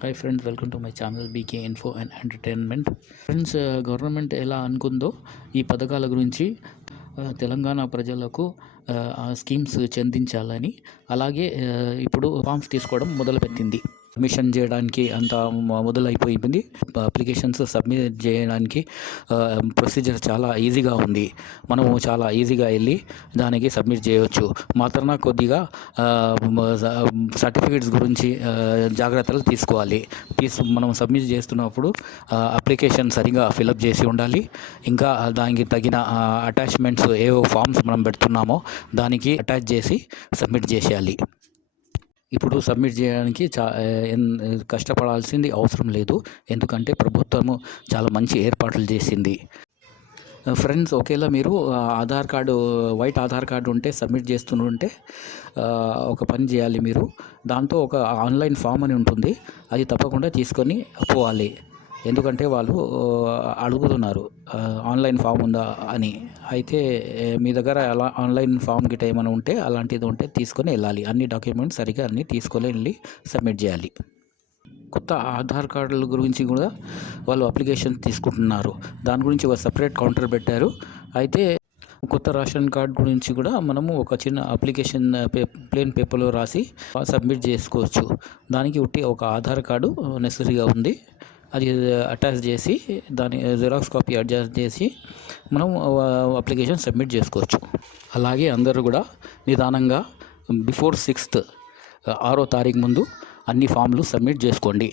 Hi friends, welcome to my channel BK info and entertainment. Friends, government ఎలా అనుకుందో ఈ పథకాల గురించి తెలంగాణ ప్రజలకు స్కీమ్స్ చెందించాలని, అలాగే ఇప్పుడు ఫామ్స్ తీసుకోవడం మొదలుపెట్టింది. సబ్మిషన్ చేయడానికి అంతా మొదలైపోయింది. అప్లికేషన్స్ సబ్మిట్ చేయడానికి ప్రొసీజర్ చాలా ఈజీగా ఉంది. మనము చాలా ఈజీగా వెళ్ళి దానికి సబ్మిట్ చేయవచ్చు. మాత్రాన కొద్దిగా సర్టిఫికేట్స్ గురించి జాగ్రత్తలు తీసుకోవాలి. మనం సబ్మిట్ చేస్తున్నప్పుడు అప్లికేషన్ సరిగా ఫిలప్ చేసి ఉండాలి. ఇంకా దానికి తగిన అటాచ్మెంట్స్ ఏవో ఫామ్స్ మనం పెడుతున్నామో దానికి అటాచ్ చేసి సబ్మిట్ చేసేయాలి. ఇప్పుడు సబ్మిట్ చేయడానికి కష్టపడాల్సింది అవసరం లేదు, ఎందుకంటే ప్రభుత్వము చాలా మంచి ఏర్పాట్లు చేసింది. ఫ్రెండ్స్, ఒకేలా మీరు వైట్ ఆధార్ కార్డు ఉంటే సబ్మిట్ చేస్తుంటే ఒక పని చేయాలి. మీరు దాంతో ఒక ఆన్లైన్ ఫామ్ అని ఉంటుంది, అది తప్పకుండా తీసుకొని పోవాలి. ఎందుకంటే వాళ్ళు అడుగుతున్నారు ఆన్లైన్ ఫామ్ ఉందా అని. అయితే మీ దగ్గర అలా ఆన్లైన్ ఫామ్ గిట్ట ఏమైనా ఉంటే అలాంటిది ఉంటే తీసుకొని వెళ్ళాలి. అన్ని డాక్యుమెంట్స్ సరిగా అన్నీ తీసుకొని వెళ్ళి సబ్మిట్ చేయాలి. కొత్త ఆధార్ కార్డుల గురించి కూడా వాళ్ళు అప్లికేషన్ తీసుకుంటున్నారు. దాని గురించి ఒక సపరేట్ కౌంటర్ పెట్టారు. అయితే కొత్త రేషన్ కార్డ్ గురించి కూడా మనము ఒక చిన్న అప్లికేషన్ ప్లేన్ పేపర్లో రాసి సబ్మిట్ చేసుకోవచ్చు. దానికి ఒక ఆధార్ కార్డు నెసరీగా ఉంది, అది అటాచ్ చేసి దాని జిరాక్స్ కాపీ అడ్జస్ట్ చేసి మనం అప్లికేషన్ సబ్మిట్ చేసుకోవచ్చు. అలాగే అందరూ కూడా నిదానంగా బిఫోర్ 6th 6వ తారీఖు ముందు అన్ని ఫామ్లు సబ్మిట్ చేసుకోండి.